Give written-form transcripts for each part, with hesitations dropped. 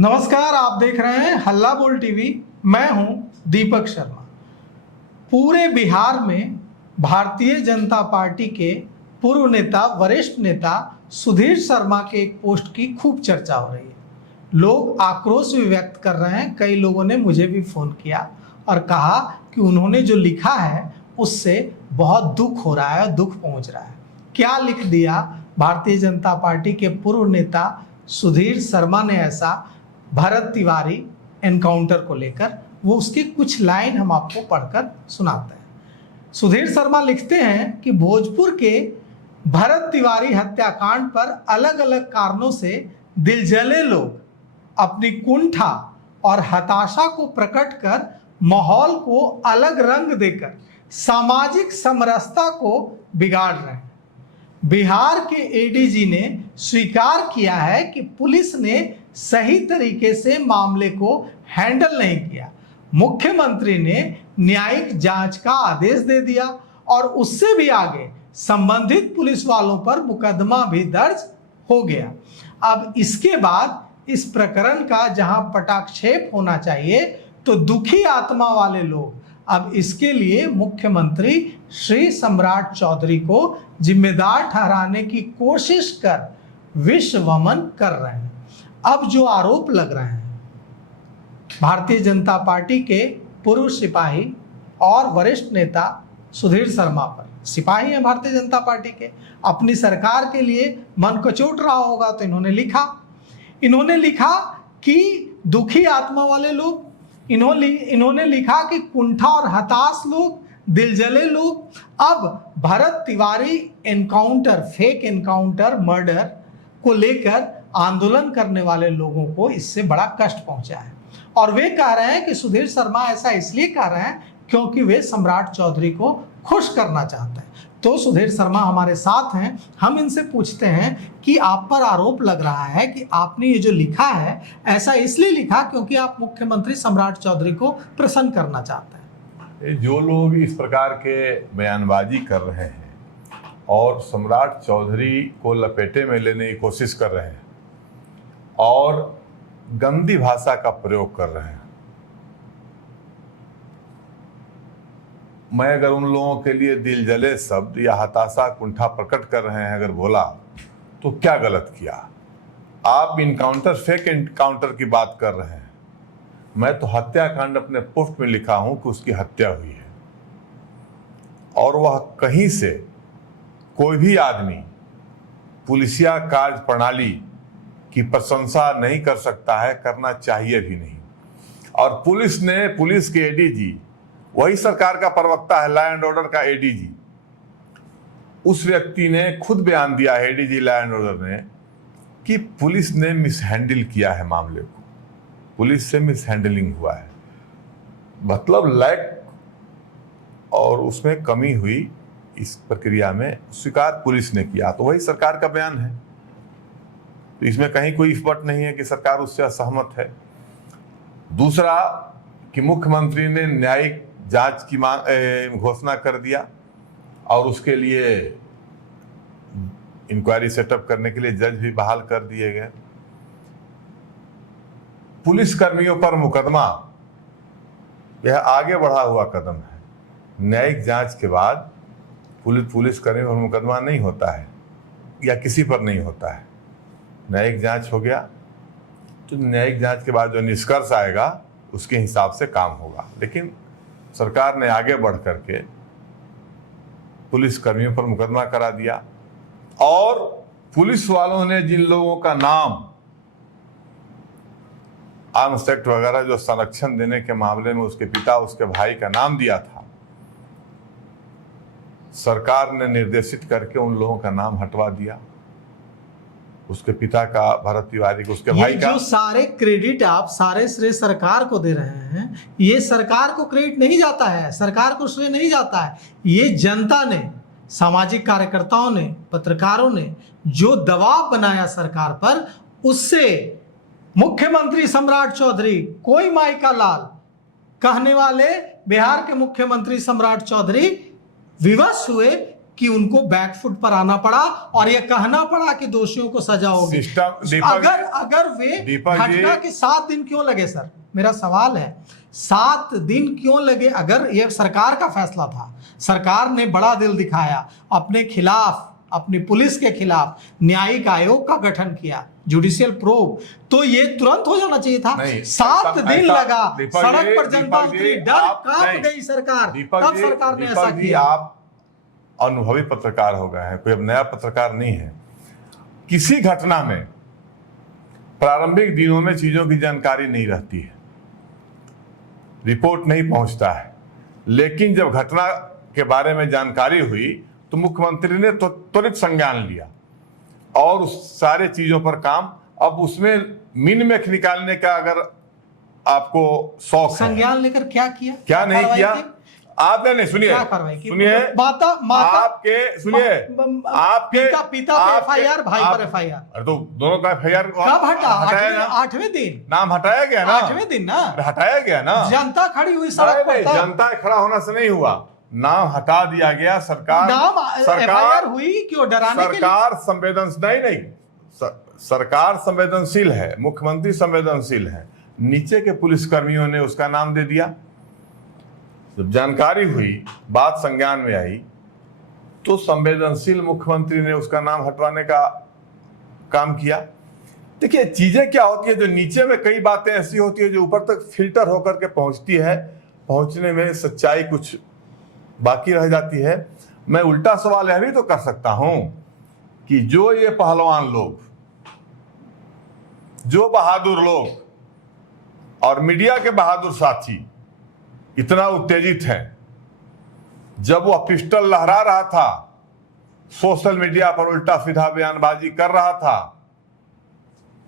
नमस्कार, आप देख रहे हैं हल्ला बोल टीवी। मैं हूं दीपक शर्मा। पूरे बिहार में भारतीय जनता पार्टी के पूर्व नेता, वरिष्ठ नेता सुधीर शर्मा के एक पोस्ट की खूब चर्चा हो रही है। लोग आक्रोश भी व्यक्त कर रहे हैं। कई लोगों ने मुझे भी फोन किया और कहा कि उन्होंने जो लिखा है उससे बहुत दुख हो रहा है, दुख पहुंच रहा है। क्या लिख दिया भारतीय जनता पार्टी के पूर्व नेता सुधीर शर्मा ने ऐसा भरत तिवारी एनकाउंटर को लेकर, वो उसकी कुछ लाइन हम आपको पढ़कर सुनाते हैं। सुधीर शर्मा लिखते हैं कि भोजपुर के भरत तिवारी हत्याकांड पर अलग अलग कारणों से दिलजले लोग अपनी कुंठा और हताशा को प्रकट कर माहौल को अलग रंग देकर सामाजिक समरसता को बिगाड़ रहे हैं। बिहार के एडीजी ने स्वीकार किया है कि पुलिस ने सही तरीके से मामले को हैंडल नहीं किया। मुख्यमंत्री ने न्यायिक जांच का आदेश दे दिया और उससे भी आगे संबंधित पुलिस वालों पर मुकदमा भी दर्ज हो गया। अब इसके बाद इस प्रकरण का जहां पटाक्षेप होना चाहिए, तो दुखी आत्मा वाले लोग अब इसके लिए मुख्यमंत्री श्री सम्राट चौधरी को जिम्मेदार ठहराने की कोशिश कर विश्ववमन कर रहे हैं। अब जो आरोप लग रहे हैं भारतीय जनता पार्टी के पूर्व सिपाही और वरिष्ठ नेता सुधीर शर्मा पर, सिपाही हैं भारतीय जनता पार्टी के, अपनी सरकार के लिए मन को चोट रहा होगा तो इन्होंने लिखा कि दुखी आत्मा वाले लोग, इन्होंने लिखा कि कुंठा और हताश लोग, दिलजले लोग अब Bharat Tiwari encounter, fake encounter, murder को लेकर आंदोलन करने वाले लोगों को इससे बड़ा कष्ट पहुंचा है। और वे कह रहे हैं कि सुधीर शर्मा ऐसा इसलिए कह रहे हैं क्योंकि वे सम्राट चौधरी को खुश करना चाहते हैं। तो सुधीर शर्मा हमारे साथ हैं। हम इनसे पूछते हैं कि आप पर आरोप लग रहा है कि आपने ये जो लिखा है ऐसा इसलिए लिखा क्योंकि आप मुख्यमंत्री सम्राट चौधरी को प्रसन्न करना चाहते हैं। जो लोग इस प्रकार के बयानबाजी कर रहे हैं और सम्राट चौधरी को लपेटे में लेने की कोशिश कर रहे हैं और गंदी भाषा का प्रयोग कर रहे हैं, मैं अगर उन लोगों के लिए दिल जले शब्द या हताशा, कुंठा प्रकट कर रहे हैं अगर बोला, तो क्या गलत किया? आप इनकाउंटर, फेक इनकाउंटर की बात कर रहे हैं। मैं तो हत्याकांड अपने पोस्ट में लिखा हूं कि उसकी हत्या हुई है और वह कहीं से कोई भी आदमी पुलिसिया कार्य प्रणाली की प्रशंसा नहीं कर सकता है, करना चाहिए भी नहीं। और पुलिस के एडीजी, वही सरकार का प्रवक्ता है, लॉ एंड ऑर्डर का एडीजी, उस व्यक्ति ने खुद बयान दिया है, एडीजी लॉ एंड ऑर्डर ने, कि पुलिस ने मिसहैंडल किया है मामले को, पुलिस से मिसहैंडलिंग हुआ है, मतलब लैक और उसमें कमी हुई इस प्रक्रिया में, स्वीकार पुलिस ने किया। तो वही सरकार का बयान है, तो इसमें कहीं कोई इफबट नहीं है कि सरकार उससे असहमत है। दूसरा कि मुख्यमंत्री ने न्यायिक जांच की घोषणा कर दिया और उसके लिए इंक्वायरी सेटअप करने के लिए जज भी बहाल कर दिए गए। पुलिस कर्मियों पर मुकदमा, यह आगे बढ़ा हुआ कदम है। न्यायिक जांच के बाद पुलिस कर्मियों पर मुकदमा नहीं होता है या किसी पर नहीं होता है। न्यायिक जांच हो गया तो न्यायिक जांच के बाद जो निष्कर्ष आएगा उसके हिसाब से काम होगा। लेकिन सरकार ने आगे बढ़ करके पुलिस कर्मियों पर मुकदमा करा दिया और पुलिस वालों ने जिन लोगों का नाम आर्म्स एक्ट वगैरह जो संरक्षण देने के मामले में उसके पिता, उसके भाई का नाम दिया था, सरकार ने निर्देशित करके उन लोगों का नाम हटवा दिया। उसके पिता का, भरत तिवारी को, उसके भाई का। जो सारे क्रेडिट आप सारे श्रेय सरकार को दे रहे हैं, ये सरकार को क्रेडिट नहीं जाता है, सरकार को श्रेय नहीं जाता है। ये जनता ने, सामाजिक कार्यकर्ताओं ने, पत्रकारों ने जो दबाव बनाया सरकार पर, उससे मुख्यमंत्री सम्राट चौधरी, कोई माई का लाल कहने वाले बिहार के मुख्यमंत्री सम्राट चौधरी विवश हुए कि उनको बैकफुट पर आना पड़ा और यह कहना पड़ा कि दोषियों को सजा होगी। अगर वे घटना के 7 दिन क्यों लगे सर, मेरा सवाल है 7 दिन क्यों लगे? अगर यह सरकार का फैसला था, सरकार ने बड़ा दिल दिखाया, अपने खिलाफ, अपनी पुलिस के खिलाफ न्यायिक आयोग का गठन किया, जुडिशियल प्रोब, तो ये तुरंत हो जाना चाहिए था। 7 दिन लगा, सड़क पर जनता उतरी, डर कांप गई सरकार, तब सरकार ने ऐसा किया। आप अनुभवी पत्रकार हो गए हैं, कोई अब नया पत्रकार नहीं है। किसी घटना में प्रारंभिक दिनों में चीजों की जानकारी नहीं रहती है, रिपोर्ट नहीं पहुंचता है, लेकिन जब घटना के बारे में जानकारी हुई तो मुख्यमंत्री ने तो त्वरित संज्ञान लिया और उस सारे चीजों पर काम, अब उसमें मिन मेख निकालने का अगर आपको शौक है, संज्ञान लेकर क्या किया, क्या नहीं किया आपने? नहीं, सुनिए आपके पिता पे एफआईआर, भाई पर एफआईआर। अरे तो दोनों का एफआईआर कब हटा? 8वें दिन नाम हटाया गया ना, 8वें दिन ना हटाया गया ना, जनता खड़ी हुई सड़क पर। जनता खड़ा होना से नहीं हुआ, नाम हटा दिया गया। सरकार हुई क्यों? डराने के लिए? सरकार सरकार संवेदनशील है, मुख्यमंत्री संवेदनशील है, नीचे के पुलिसकर्मियों ने उसका नाम दे दिया। जब जानकारी हुई, बात संज्ञान में आई, तो संवेदनशील मुख्यमंत्री ने उसका नाम हटवाने का काम किया। देखिए चीजें क्या होती है, जो नीचे में कई बातें ऐसी होती है जो ऊपर तक फिल्टर होकर के पहुंचती है, पहुंचने में सच्चाई कुछ बाकी रह जाती है। मैं उल्टा सवाल यह भी तो कर सकता हूं कि जो ये पहलवान लोग, जो बहादुर लोग और मीडिया के बहादुर साथी इतना उत्तेजित हैं, जब वह पिस्टल लहरा रहा था, सोशल मीडिया पर उल्टा सीधा बयानबाजी कर रहा था,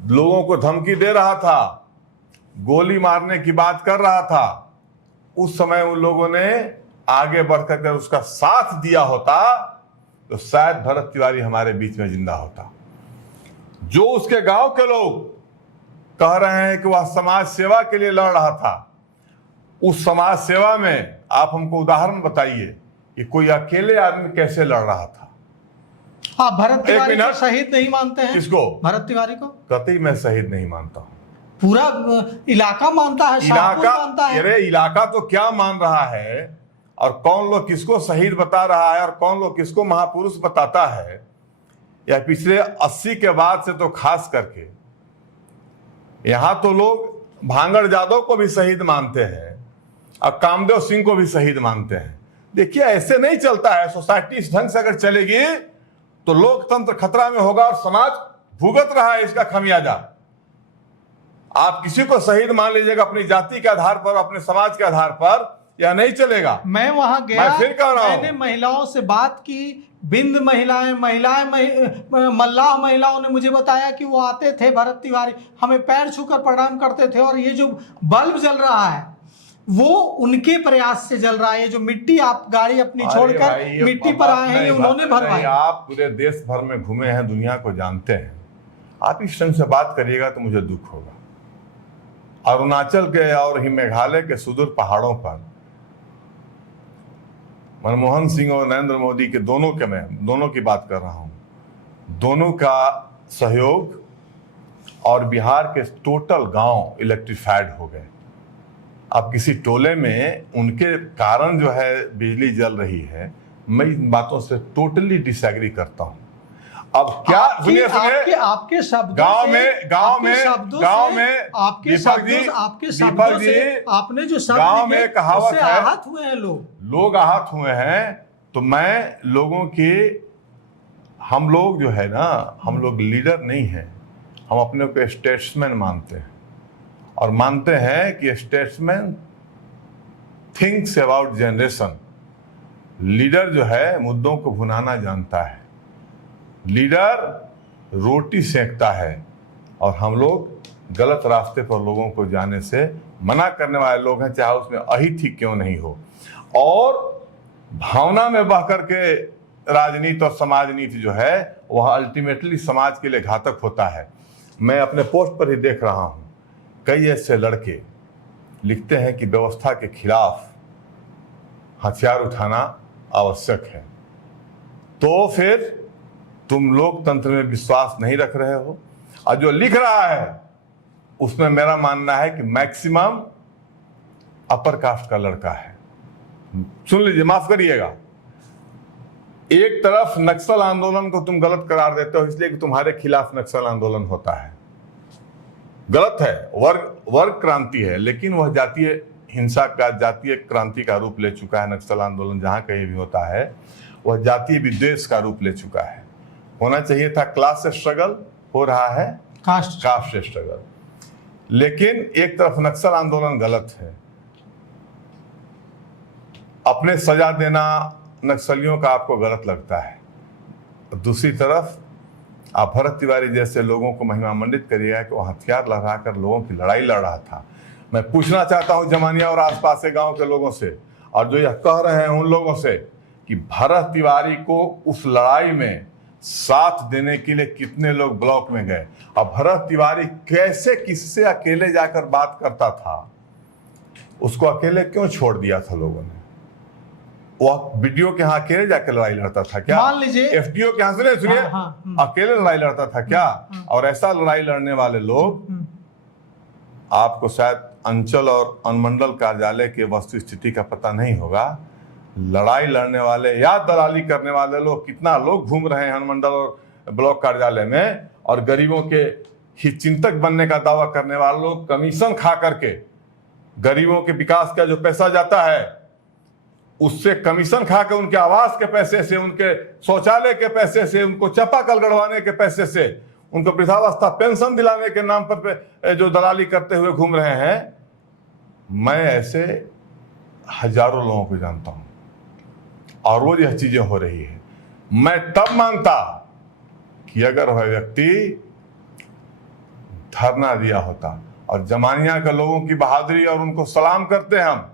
लोगों को धमकी दे रहा था, गोली मारने की बात कर रहा था, उस समय उन लोगों ने आगे बढ़कर उसका साथ दिया होता तो शायद भरत तिवारी हमारे बीच में जिंदा होता। जो उसके गांव के लोग कह रहे हैं कि वह समाज सेवा के लिए लड़ रहा था, उस समाज सेवा में आप हमको उदाहरण बताइए कि कोई अकेले आदमी कैसे लड़ रहा था। आप भरत तिवारी को शहीद नहीं मानते हैं? किसको? भरत तिवारी को कतई मैं शहीद नहीं मानता हूं। पूरा इलाका मानता है, इलाका मानता है। अरे इलाका तो क्या मान रहा है, और कौन लोग किसको शहीद बता रहा है और कौन लोग किसको महापुरुष बताता है, या पिछले 80 के बाद से तो खास करके यहां तो लोग भांगड़ जादव को भी शहीद मानते हैं और कामदेव सिंह को भी शहीद मानते हैं। देखिए ऐसे नहीं चलता है। सोसाइटी इस ढंग से अगर चलेगी तो लोकतंत्र खतरा में होगा और समाज भुगत रहा है इसका खमियाजा। आप किसी को शहीद मान लीजिएगा अपनी जाति के आधार पर, अपने समाज के आधार पर, या नहीं चलेगा। मैं वहां गया, मैं फिर कह रहा हूं, मैंने महिलाओं से बात की, बिंद महिलाएं मल्लाह महिलाओं ने मुझे बताया कि वो आते थे भरत तिवारी, हमें पैर छूकर प्रणाम करते थे, और ये जो बल्ब जल रहा है वो उनके प्रयास से जल रहा है। ये जो मिट्टी आप गाड़ी अपनी छोड़कर मिट्टी पर आए हैं, ये उन्होंने भरवाई। आप पूरे देश भर में घूमे हैं, दुनिया को जानते हैं, आप इस ढंग से बात करिएगा तो मुझे दुख होगा। अरुणाचल के और ही मेघालय के सुदूर पहाड़ों पर मनमोहन सिंह और नरेंद्र मोदी के दोनों की बात कर रहा हूं, दोनों का सहयोग, और बिहार के टोटल गांव इलेक्ट्रिफाइड हो गए। अब किसी टोले में उनके कारण जो है बिजली जल रही है, मैं इन बातों से टोटली डिसएग्री करता हूं। अब क्या सुनिए आपके शब्दों आपके शब्दों से आपने जो शब्द गांव में कहावत है, आहत हुए हैं लोग आहत हुए हैं। तो मैं लोगों की, हम लोग जो है ना, हम लोग लीडर नहीं हैं, हम अपने को स्टेट्समैन मानते हैं, और मानते हैं कि statesman thinks about generation. Leader जो है मुद्दों को भुनाना जानता है, लीडर रोटी सेकता है, और हम लोग गलत रास्ते पर लोगों को जाने से मना करने वाले लोग हैं, चाहे उसमें अहित ही क्यों नहीं हो। और भावना में बह करके राजनीति और समाज नीति जो है वह अल्टीमेटली समाज के लिए घातक होता है। मैं अपने पोस्ट पर ही देख रहा हूं, कई ऐसे लड़के लिखते हैं कि व्यवस्था के खिलाफ हथियार उठाना आवश्यक है। तो फिर तुम लोकतंत्र में विश्वास नहीं रख रहे हो। और जो लिख रहा है उसमें मेरा मानना है कि मैक्सिमम अपर कास्ट का लड़का है। सुन लीजिए, माफ करिएगा, एक तरफ नक्सल आंदोलन को तुम गलत करार देते हो इसलिए कि तुम्हारे खिलाफ नक्सल आंदोलन होता है, गलत है, वर्ग क्रांति है, लेकिन वह जातीय हिंसा का, जातीय क्रांति का रूप ले चुका है। नक्सल आंदोलन जहां कहीं भी होता है वह जातीय विद्वेष का रूप ले चुका है। होना चाहिए था क्लास स्ट्रगल, हो रहा है कास्ट स्ट्रगल। लेकिन एक तरफ नक्सल आंदोलन गलत है, अपने सजा देना नक्सलियों का आपको गलत लगता है, दूसरी तरफ आप भरत तिवारी जैसे लोगों को महिमा मंडित करिएगा कि वो हथियार लहराकर लोगों की लड़ाई लड़ रहा था। मैं पूछना चाहता हूं जमानिया और आसपास के गांव के लोगों से, और जो यह कह रहे हैं उन लोगों से, कि भरत तिवारी को उस लड़ाई में साथ देने के लिए कितने लोग ब्लॉक में गए, और भरत तिवारी कैसे किससे अकेले जाकर बात करता था, उसको अकेले क्यों छोड़ दिया था लोगों ने? वो वीडियो के यहाँ अकेले जाकर लड़ाई लड़ता था क्या? मान लीजिए एफडीओ के यहाँ सुनिए, अकेले लड़ाई लड़ता था क्या? और ऐसा लड़ाई लड़ने वाले लोग आपको शायद अंचल और अनुमंडल कार्यालय के वस्तु स्थिति का पता नहीं होगा। लड़ाई लड़ने वाले या दलाली करने वाले लोग, कितना लोग घूम रहे हैं अनुमंडल और ब्लॉक कार्यालय में, और गरीबों के हितचिंतक बनने का दावा करने वाले लोग कमीशन खा करके, गरीबों के विकास का जो पैसा जाता है उससे कमीशन खा के, उनके आवास के पैसे से, उनके शौचालय के पैसे से, उनको चापाकल गड़वाने के पैसे से, उनको वृद्धावस्था पेंशन दिलाने के नाम पर जो दलाली करते हुए घूम रहे हैं, मैं ऐसे हजारों लोगों को जानता हूं और रोज यह चीजें हो रही है। मैं तब मानता कि अगर वह व्यक्ति धरना दिया होता, और जमानिया के लोगों की बहादुरी, और उनको सलाम करते हैं हम।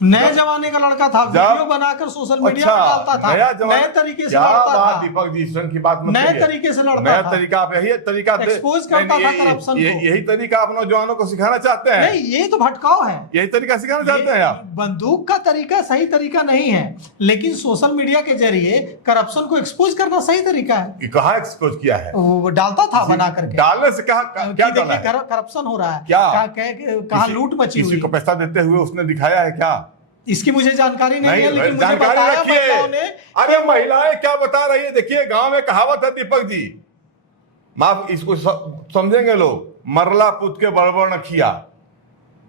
नए जमाने का लड़का था, वीडियो बनाकर सोशल मीडिया पर डालता था, नए तरीके से लड़ता था। दीपक जी की बात मत नए करिए। तरीके से लड़ता नया था, तरीका, आप यही तरीका एक्सपोज करता था करप्शन को। यही तरीका आप नौजवानों को सिखाना चाहते हैं? नहीं, ये तो भटकाव है। यही तरीका सिखाना चाहते हैं आप? बंदूक का तरीका सही तरीका नहीं है, लेकिन सोशल मीडिया के जरिए करप्शन को एक्सपोज करना सही तरीका है। कहाँ एक्सपोज किया है? वो डालता था बना करके। डालने से क्या डाला है? करप्शन हो रहा है, क्या कहाँ लूट मची हुई, किसी को पैसा देते हुए उसने दिखाया है क्या? इसकी मुझे जानकारी नहीं है, लेकिन मुझे जानकारी बताया रखिए। महिलाओं ने। अरे महिलाएं क्या बता रही है? देखिए, गांव में कहावत है दीपक जी, माफ इसको समझेंगे लोग, मरला पुत के बड़बड़ न किया।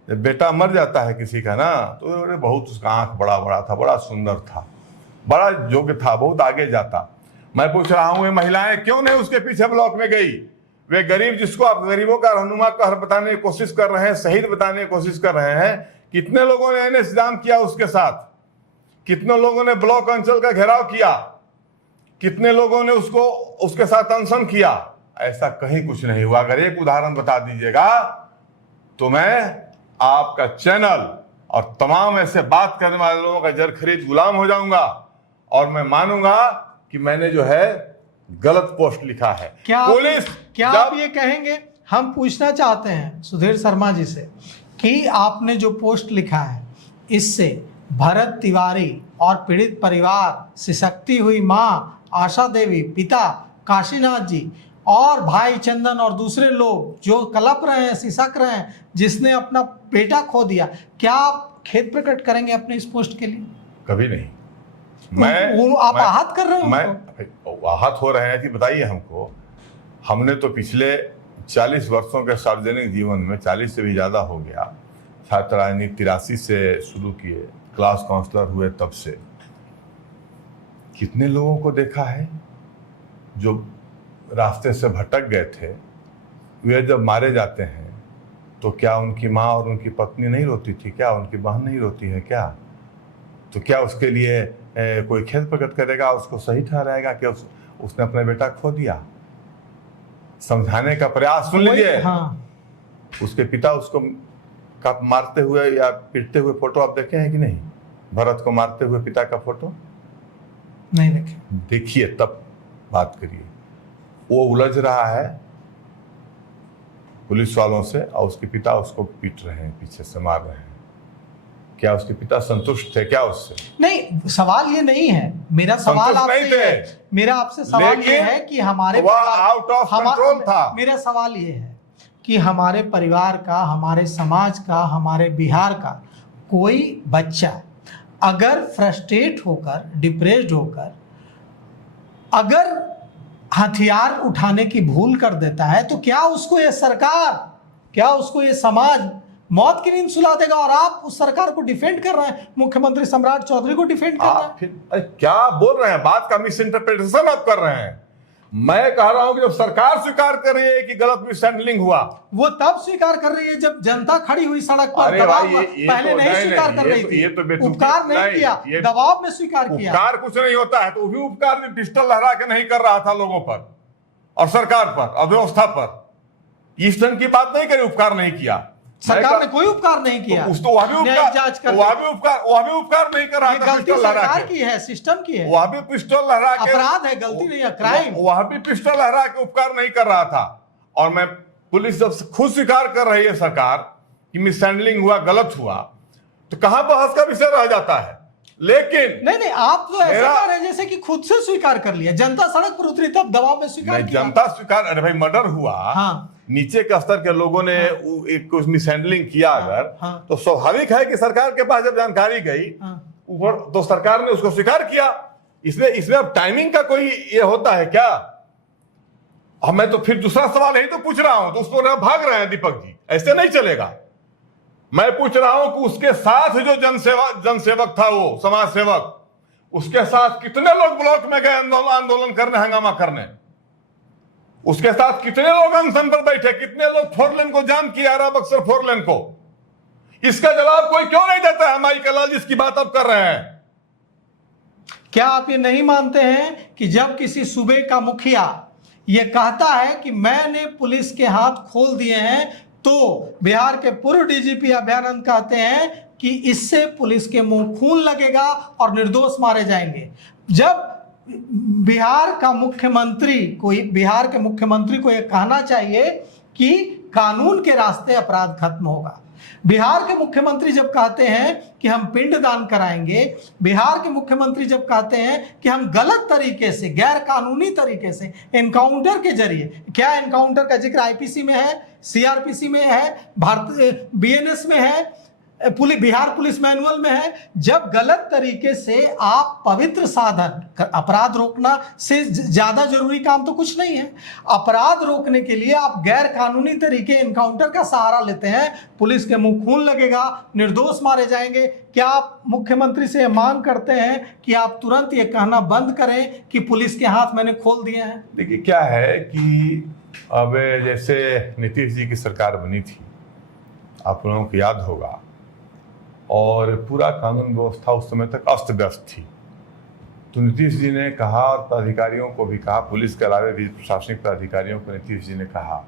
जब बेटा मर जाता है किसी का ना, तो अरे बहुत उसका आंख बड़ा बड़ा था, बड़ा सुंदर था, बड़ा योग्य था, बहुत आगे जाता। मैं पूछ रहा हूं, ये महिलाएं क्यों नहीं उसके पीछे ब्लॉक में गई? वे गरीब, जिसको आप गरीबों का रहनुमा कहर बताने की कोशिश कर रहे हैं, शहीद बताने की कोशिश कर रहे हैं, कितने लोगों ने इंतजाम किया उसके साथ? कितने लोगों ने ब्लॉक अंचल का घेराव किया? कितने लोगों ने उसके साथ अनशन किया? ऐसा कहीं कुछ नहीं हुआ। अगर एक उदाहरण बता दीजिएगा तो मैं आपका चैनल और तमाम ऐसे बात करने वाले लोगों का जर खरीद गुलाम हो जाऊंगा, और मैं मानूंगा कि मैंने जो है गलत पोस्ट लिखा है। क्या आप ये कहेंगे? हम पूछना चाहते हैं सुधीर शर्मा जी से कि आपने जो पोस्ट लिखा है, इससे भरत तिवारी और पीड़ित परिवार, सिसकती हुई मां आशा देवी, पिता काशीनाथ जी और भाई चंदन और दूसरे लोग जो कलप रहे हैं, सिसक रहे हैं, जिसने अपना बेटा खो दिया, क्या आप खेद प्रकट करेंगे अपने इस पोस्ट के लिए? कभी नहीं। आप आहत कर रहे हो? मैं आहत हो रहे हैं कि बताइए हमको। हमने तो पिछले 40 वर्षों के सार्वजनिक जीवन में, 40 से भी ज़्यादा हो गया, छात्र राजनीति 83 से शुरू किए, क्लास काउंसलर हुए तब से, कितने लोगों को देखा है जो रास्ते से भटक गए थे। वे जब मारे जाते हैं तो क्या उनकी माँ और उनकी पत्नी नहीं रोती थी क्या? उनकी बहन नहीं रोती है क्या? तो क्या उसके लिए कोई खेद प्रकट करेगा, उसको सही ठहराएगा कि उसने अपना बेटा खो दिया? समझाने का प्रयास, सुन लीजिए। हाँ। उसके पिता उसको मारते हुए या पीटते हुए फोटो आप देखे हैं कि नहीं? भरत को मारते हुए पिता का फोटो नहीं देखे। देखिए, तब बात करिए। वो उलझ रहा है पुलिस वालों से, और उसके पिता उसको पीट रहे हैं, पीछे से मार रहे हैं। क्या उसके पिता संतुष्ट थे क्या उससे? नहीं, सवाल ये नहीं है। मेरा सवाल संतुष्ट आपसे नहीं ये थे। है, मेरा आपसे सवाल ये लेकिन है कि हमारे वह आउट ऑफ कंट्रोल था। मेरा सवाल ये है कि हमारे परिवार का, हमारे समाज का, हमारे बिहार का कोई बच्चा अगर फ्रस्ट्रेट होकर, डिप्रेस्ड होकर अगर हथियार उठाने की भूल कर देता है, तो क्या उसको ये सरकार, क्या उसको ये समाज मौत की नींद सुला देगा? और आप उस सरकार को डिफेंड कर रहे हैं, मुख्यमंत्री सम्राट चौधरी को डिफेंड कर रहे हैं। आप फिर अरे क्या बोल रहे हैं? बात का मिस इंटरप्रिटेशन आप कर रहे हैं। मैं कह रहा हूं कि जब सरकार स्वीकार कर रही है कि गलत मिसहैंडलिंग हुआ, वो तब स्वीकार कर रही है जब जनता खड़ी हुई सड़क पर। अरे दबाव भाई, ये पहले तो नहीं स्वीकार कर रही थी, ये तो बेतुकी- उपकार नहीं किया, दबाव में स्वीकार किया। उपकार कुछ नहीं होता है। तो वो भी उपकार भी पिस्टल लहरा के नहीं कर रहा था लोगों पर और सरकार पर और व्यवस्था पर। इस ढंग की बात नहीं करी, उपकार नहीं किया। सरकार ने कोई उपकार नहीं किया। उस तो वह भी उपकार नहीं कर रहा था। गलती पिस्टल लहरा सरकार के, की है, सिस्टम की है। वह भी पिस्टल लहरा के, अपराध है, गलती नहीं है, क्राइम। वह भी पिस्टल लहरा के उपकार नहीं कर रहा था। और मैं पुलिस जब खुद स्वीकार कर रही है सरकार कि मिसहैंडलिंग हुआ, गलत हुआ, तो कहां बहस का विषय रह जाता है। लेकिन नहीं, आप तो ऐसा कर रहे हैं जैसे कि खुद से स्वीकार कर लिया। जनता सड़क पर उतरी तब दबाव में स्वीकार किया। जनता स्वीकार, अरे भाई मर्डर हुआ, हाँ, नीचे के स्तर के लोगों ने एक कुछ मिसहैंडलिंग किया अगर, हाँ, तो स्वाभाविक है कि सरकार के पास जब जानकारी गई ऊपर, तो सरकार ने उसको स्वीकार किया। इसमें अब टाइमिंग का कोई ये होता है क्या? अब मैं तो फिर दूसरा सवाल यही तो पूछ रहा हूं, तो उसको भाग रहे हैं दीपक जी। ऐसे नहीं चलेगा। मैं पूछ रहा हूं कि उसके साथ जो जनसेवक था, वो समाज सेवक, उसके साथ कितने लोग ब्लॉक में गए आंदोलन करने, हंगामा करने? उसके साथ कितने लोग अनशन पर बैठे? कितने लोग 4 लेन को जाम किया, आरा बक्सर 4 लेन को? इसका जवाब कोई क्यों नहीं देता है? माई कलाल जिसकी बात आप कर रहे हैं, क्या आप ये नहीं मानते हैं कि जब किसी सूबे का मुखिया ये कहता है कि मैंने पुलिस के हाथ खोल दिए हैं, तो बिहार के पूर्व डीजीपी अभयानंद कहते हैं कि इससे पुलिस के मुंह खून लगेगा और निर्दोष मारे जाएंगे। जब बिहार के मुख्यमंत्री को यह कहना चाहिए कि कानून के रास्ते अपराध खत्म होगा। बिहार के मुख्यमंत्री जब कहते हैं कि हम पिंडदान कराएंगे, बिहार के मुख्यमंत्री जब कहते हैं कि हम गलत तरीके से, गैर कानूनी तरीके से, एनकाउंटर के जरिए, क्या एनकाउंटर का जिक्र आईपीसी में है, सीआरपीसी में है, भारतीय बीएनएस में है, बिहार पुलिस मैनुअल में है, जब गलत तरीके से आप पवित्र साधन, अपराध रोकना से ज्यादा जरूरी काम तो कुछ नहीं है। अपराध रोकने के लिए आप गैर कानूनी तरीके, एनकाउंटर का सहारा लेते हैं, पुलिस के मुंह खून लगेगा, निर्दोष मारे जाएंगे। क्या आप मुख्यमंत्री से मांग करते हैं कि आप तुरंत ये कहना बंद करें कि पुलिस के हाथ मैंने खोल दिए हैं? देखिए क्या है कि अब जैसे नीतीश जी की सरकार बनी थी, आप लोगों को याद होगा, और पूरा कानून व्यवस्था उस समय तक अस्त व्यस्त थी। तो नीतीश जी ने कहा, और पदाधिकारियों को भी कहा, पुलिस के अलावा भी प्रशासनिक पदाधिकारियों को नीतीश जी ने कहा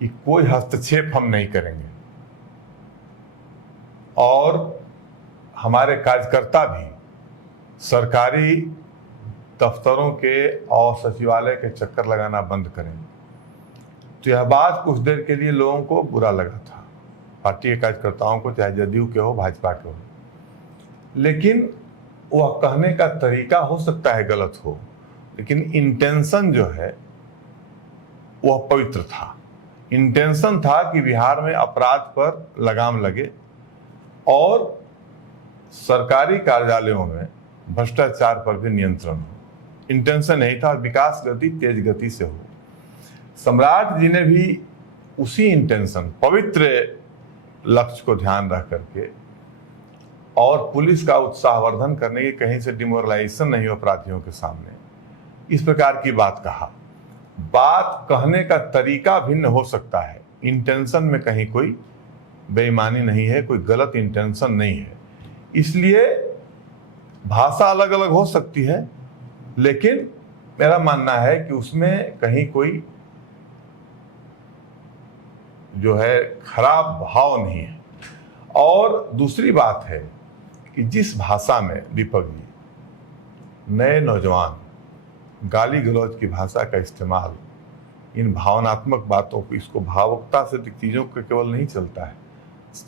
कि कोई हस्तक्षेप हम नहीं करेंगे, और हमारे कार्यकर्ता भी सरकारी दफ्तरों के और सचिवालय के चक्कर लगाना बंद करें। तो यह बात कुछ देर के लिए लोगों को बुरा लगा था, पार्टी के कार्यकर्ताओं को, चाहे जदयू के हो, भाजपा के हो। लेकिन वह कहने का तरीका हो सकता है गलत हो, लेकिन इंटेंशन जो है वह पवित्र था। इंटेंशन था कि बिहार में अपराध पर लगाम लगे और सरकारी कार्यालयों में भ्रष्टाचार पर भी नियंत्रण हो। इंटेंशन यही था, विकास गति तेज गति से हो। सम्राट जी ने भी उसी इंटेंशन, पवित्र लक्ष्य को ध्यान रख करके, और पुलिस का उत्साहवर्धन करने की, कहीं से डिमोरलाइजेशन नहीं हो अपराधियों के सामने, इस प्रकार की बात कहा। बात कहने का तरीका भिन्न हो सकता है, इंटेंशन में कहीं कोई बेईमानी नहीं है, कोई गलत इंटेंशन नहीं है। इसलिए भाषा अलग अलग हो सकती है, लेकिन मेरा मानना है कि उसमें कहीं कोई जो है खराब भाव नहीं है। और दूसरी बात है कि जिस भाषा में दीपक जी, नए नौजवान गाली गलौज की भाषा का इस्तेमाल, इन भावनात्मक बातों को, इसको भावुकता से चीज़ों को केवल नहीं चलता है।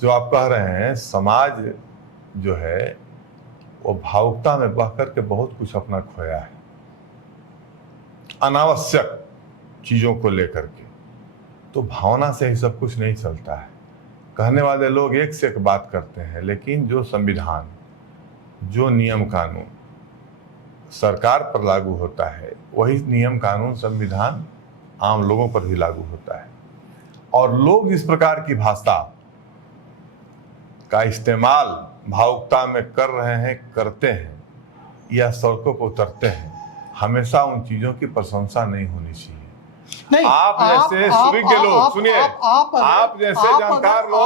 जो आप कह रहे हैं समाज जो है वो भावुकता में बह करके बहुत कुछ अपना खोया है, अनावश्यक चीजों को लेकर के। तो भावना से ही सब कुछ नहीं चलता है। कहने वाले लोग एक से एक बात करते हैं, लेकिन जो संविधान, जो नियम कानून सरकार पर लागू होता है, वही नियम कानून संविधान आम लोगों पर भी लागू होता है। और लोग इस प्रकार की भाषा का इस्तेमाल भावुकता में कर रहे हैं, करते हैं या सड़कों पर उतरते हैं, हमेशा उन चीजों की प्रशंसा नहीं होनी चाहिए। नहीं, आप जैसे सुबह के लोग सुनिए, आप जैसे जानकार लोग,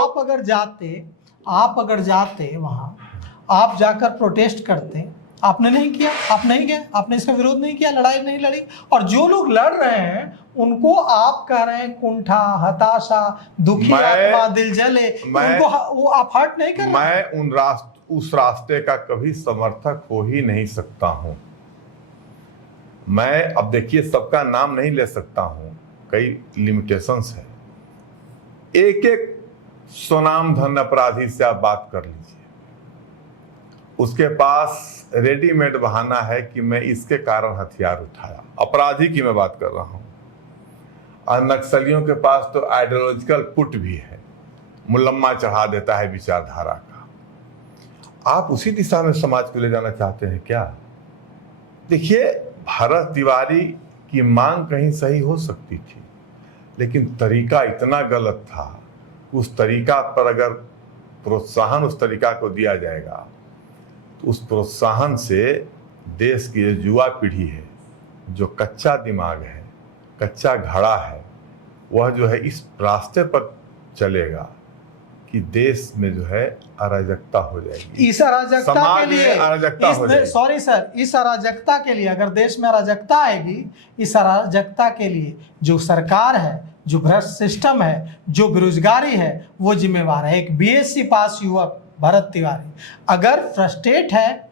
आप अगर जाते वहां, आप जाकर प्रोटेस्ट करते, आपने नहीं किया, आप नहीं गए, आपने इसका विरोध नहीं किया, लड़ाई नहीं लड़ी। और जो लोग लड़ रहे हैं उनको आप कह रहे हैं कुंठा, हताशा, दुखी आत्मा, दिल जले, उनको वो आप हर्ट नहीं कर रहे। मैं उस रास्ते का कभी समर्थक हो ही नहीं सकता हूं। मैं अब देखिए सबका नाम नहीं ले सकता हूं, कई लिमिटेशंस है। एक एक स्वनाम धन अपराधी से आप बात कर लीजिए, उसके पास रेडीमेड बहाना है कि मैं इसके कारण हथियार उठाया। अपराधी की मैं बात कर रहा हूं। और नक्सलियों के पास तो आइडियोलॉजिकल पुट भी है, मुलम्मा चढ़ा देता है विचारधारा का। आप उसी दिशा में समाज को ले जाना चाहते हैं क्या? देखिए, भरत तिवारी की मांग कहीं सही हो सकती थी, लेकिन तरीका इतना गलत था। उस तरीका पर अगर प्रोत्साहन उस तरीका को दिया जाएगा तो उस प्रोत्साहन से देश की जो युवा पीढ़ी है, जो कच्चा दिमाग है, कच्चा घड़ा है, वह जो है इस रास्ते पर चलेगा कि देश में जो है अराजकता हो जाएगी। इस अराजकता के लिए इस अराजकता के लिए, अगर देश में अराजकता आएगी, इस अराजकता के लिए जो सरकार है, जो भ्रष्ट सिस्टम है, जो बेरोजगारी है, वो जिम्मेवार है। एक बीएससी पास युवक भरत तिवारी अगर फ्रस्ट्रेट है,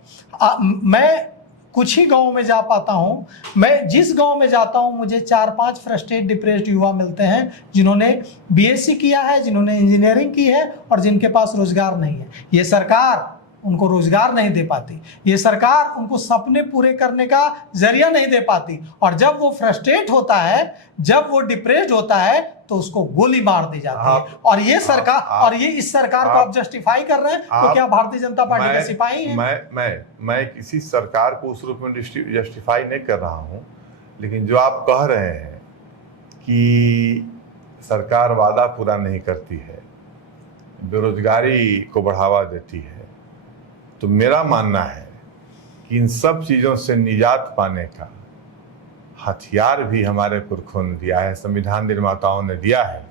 मैं कुछ ही गांव में जा पाता हूं, मैं जिस गांव में जाता हूं मुझे 4-5 फ्रस्ट्रेट डिप्रेस्ड युवा मिलते हैं जिन्होंने बीएससी किया है, जिन्होंने इंजीनियरिंग की है और जिनके पास रोजगार नहीं है। ये सरकार उनको रोजगार नहीं दे पाती, ये सरकार उनको सपने पूरे करने का जरिया नहीं दे पाती। और जब वो फ्रस्ट्रेट होता है, जब वो डिप्रेस्ड होता है, तो उसको गोली मार दी जाती है। और ये सरकार और ये इस सरकार को आप जस्टिफाई कर रहे हैं, तो क्या भारतीय जनता पार्टी के सिपाही हैं? मैं किसी सरकार को उस रूप में जस्टिफाई नहीं कर रहा हूं, लेकिन जो आप कह रहे हैं कि सरकार वादा पूरा नहीं करती है, बेरोजगारी को बढ़ावा देती है, तो मेरा मानना है कि इन सब चीज़ों से निजात पाने का हथियार भी हमारे पुरखों ने दिया है, संविधान निर्माताओं ने दिया है,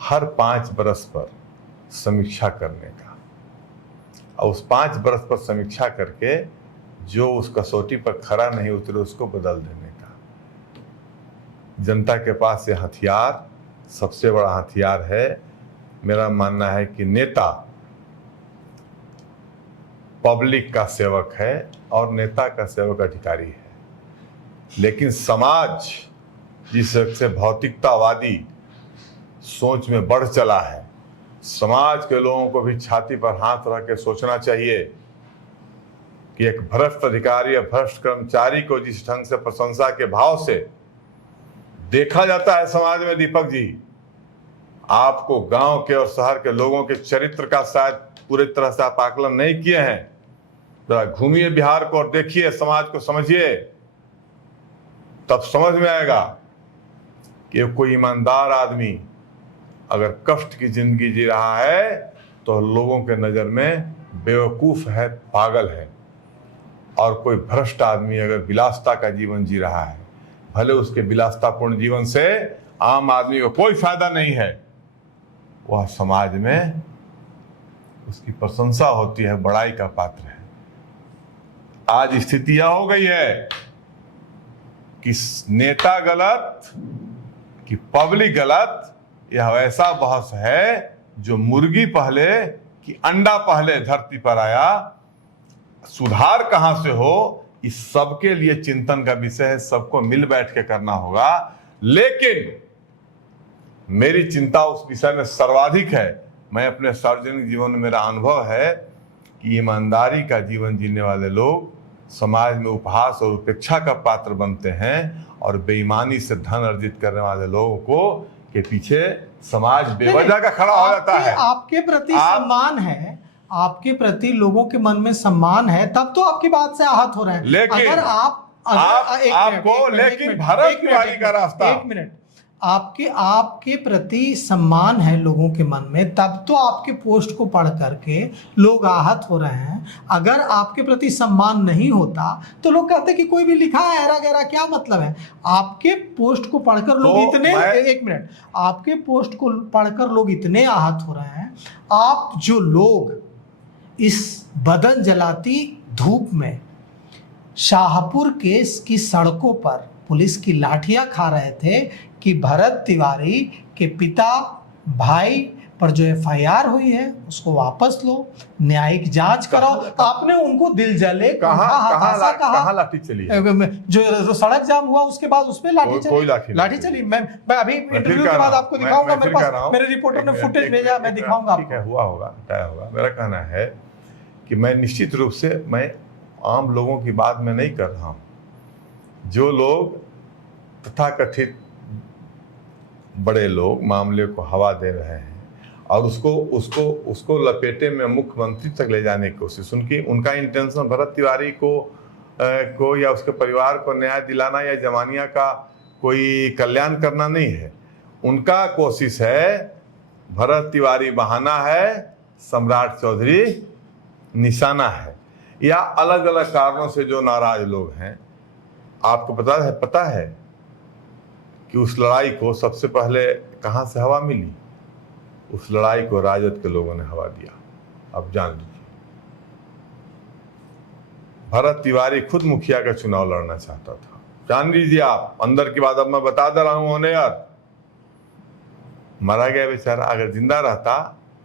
हर 5 बरस पर समीक्षा करने का। और उस 5 बरस पर समीक्षा करके जो उस कसौटी पर खरा नहीं उतरे उसको बदल देने का। जनता के पास ये हथियार सबसे बड़ा हथियार है। मेरा मानना है कि नेता पब्लिक का सेवक है और नेता का सेवक अधिकारी है, लेकिन समाज जिससे भौतिकतावादी सोच में बढ़ चला है, समाज के लोगों को भी छाती पर हाथ रख के सोचना चाहिए कि एक भ्रष्ट अधिकारी या भ्रष्ट कर्मचारी को जिस ढंग से प्रशंसा के भाव से देखा जाता है समाज में, दीपक जी, आपको गांव के और शहर के लोगों के चरित्र का शायद पूरी तरह से आप आकलन नहीं किए हैं। जरा घूमिए बिहार को और देखिए, समाज को समझिए, तब समझ में आएगा कि कोई ईमानदार आदमी अगर कष्ट की जिंदगी जी रहा है तो लोगों के नज़र में बेवकूफ़ है, पागल है। और कोई भ्रष्ट आदमी अगर विलासता का जीवन जी रहा है, भले उसके विलासतापूर्ण जीवन से आम आदमी को कोई फायदा नहीं है, वह समाज में उसकी प्रशंसा होती है, बड़ाई का पात्र है। आज स्थिति यह हो गई है कि नेता गलत कि पब्लिक गलत, यह ऐसा बहस है जो मुर्गी पहले कि अंडा पहले धरती पर आया। सुधार कहां से हो, इस सबके लिए चिंतन का विषय है, सबको मिल बैठ के करना होगा। लेकिन मेरी चिंता उस विषय में सर्वाधिक है। मैं अपने सार्वजनिक जीवन में, मेरा अनुभव है कि ईमानदारी का जीवन जीने वाले लोग समाज में उपहास और उपेक्षा का पात्र बनते हैं, और बेईमानी से धन अर्जित करने वाले लोगों को के पीछे समाज बेवजह का खड़ा हो जाता है। आपके प्रति सम्मान है, आपके प्रति लोगों के मन में सम्मान है, तब तो आपकी बात से आहत हो रहे हैं। लेकिन अगर लेकिन भरत तिवारी का रास्ता, एक मिनट, आपके प्रति सम्मान है लोगों के मन में, तब तो आपके पोस्ट को पढ़ करके लोग आहत हो रहे हैं। अगर आपके प्रति सम्मान नहीं होता तो लोग कहते कि कोई भी लिखा है ऐरा गैरा, क्या मतलब है। आपके पोस्ट को पढ़कर लोग एक मिनट, आपके पोस्ट को पढ़कर लोग इतने आहत हो रहे हैं। आप जो लोग इस बदन जलाती धूप में शाहपुर की सड़कों पर पुलिस की लाठियां खा रहे थे कि भरत तिवारी के पिता भाई पर जो एफआईआर हुई है उसको वापस लो, न्यायिक जांच कराओ, आपने उनको दिल जले कहाँ लाठी चली है? जो सड़क जाम हुआ उसके बाद उसमें लाठी चली। मैं अभी इंटरव्यू के बाद आपको दिखाऊंगा, मेरे पास मेरे रिपोर्टर ने फुटेज भेजा, मैं दिखाऊंगा। ठीक है, हुआ होगा, तय होगा। मेरा कहना है कि मैं निश्चित रूप से मैं आम लोगों की बात मैं नहीं कर रहा हूँ। जो लोग तथाकथित बड़े लोग मामले को हवा दे रहे हैं और उसको लपेटे में मुख्यमंत्री तक ले जाने की कोशिश, उनका इंटेंशन भरत तिवारी को या उसके परिवार को न्याय दिलाना या जमानिया का कोई कल्याण करना नहीं है। उनका कोशिश है भरत तिवारी बहाना है, सम्राट चौधरी निशाना है, या अलग अलग कारणों से जो नाराज लोग हैं। आपको पता है कि उस लड़ाई को सबसे पहले कहां से हवा मिली? उस लड़ाई को राजद के लोगों ने हवा दिया। अब जान लीजिए, भरत तिवारी खुद मुखिया का चुनाव लड़ना चाहता था। जान लीजिए आप, अंदर की बात अब मैं बता दे रहा हूं। होने यार मारा गया बेचारा, अगर जिंदा रहता